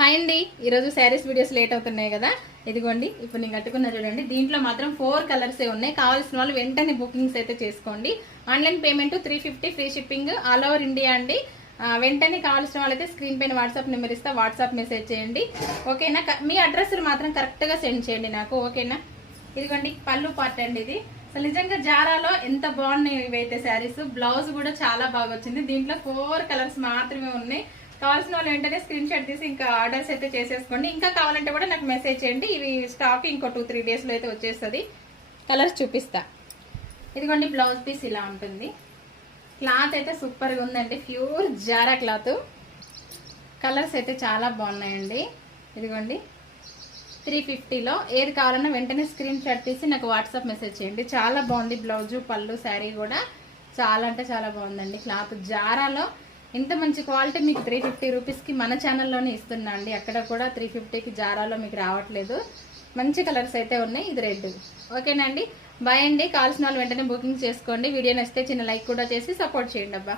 Hi అండి. ఈరోజు saris videos late అవుతున్నాయి కదా. ఇదిగోండి ఇప్పుడు నేను కట్టుకున్నా చూడండి. దీంట్లో మాత్రం ఫోర్ కలర్సే ఉన్నాయి. కావాల్సిన వాళ్ళు వెంటనే బుకింగ్స్ అయితే చేసుకోండి. Online payment three fifty free shipping all over India అండి. వెంటనే కావాల్సిన వాళ్ళైతే స్క్రీన్ పైన వాట్సాప్ నెంబర్ ఇస్తా వాట్సాప్ మెసేజ్ చేయండి. ఓకేనా? మీ అడ్రస్ మాత్రం కరెక్ట్గా సెండ్ చేయండి నాకు ఓకేనా? ఇదిగోండి పళ్ళు పార్ట్ అండి ఇది. అసలు నిజంగా జారాలో ఎంత బాగున్నాయి ఇవైతే శారీస్. బ్లౌజ్ కూడా చాలా బాగా వచ్చింది. దీంట్లో ఫోర్ కలర్స్ మాత్రమే ఉన్నాయి. కావాల్సిన వాళ్ళు వెంటనే స్క్రీన్ షాట్ తీసి ఇంకా ఆర్డర్స్ అయితే చేసేసుకోండి. ఇంకా కావాలంటే కూడా నాకు మెసేజ్ చేయండి. ఇవి స్టాక్ ఇంకో టూ త్రీ డేస్లో అయితే వచ్చేస్తుంది. కలర్స్ చూపిస్తా. ఇదిగోండి బ్లౌజ్ పీస్ ఇలా ఉంటుంది. క్లాత్ అయితే సూపర్గా ఉందండి. ప్యూర్ జారా క్లాత్ కలర్స్ అయితే చాలా బాగున్నాయండి. ఇదిగోండి త్రీ ఫిఫ్టీలో ఏది కావాలన్నా వెంటనే స్క్రీన్ షాట్ తీసి నాకు వాట్సాప్ మెసేజ్ చేయండి. చాలా బాగుంది బ్లౌజు పళ్ళు శారీ కూడా. చాలా అంటే చాలా బాగుందండి. క్లాత్ జారాలో ఇంత మంచి క్వాలిటీ మీకు త్రీ ఫిఫ్టీ రూపీస్కి మన ఛానల్లోనే ఇస్తున్నా అండి. అక్కడ కూడా త్రీ ఫిఫ్టీకి జారాలో మీకు రావట్లేదు. మంచి కలర్స్ అయితే ఉన్నాయి. ఇది రెడ్ ఓకేనండి బాయ్ అండి. కాల్సిన వాళ్ళు వెంటనే బుకింగ్ చేసుకోండి. వీడియో నచ్చితే చిన్న లైక్ కూడా చేసి సపోర్ట్ చేయండి అబ్బా.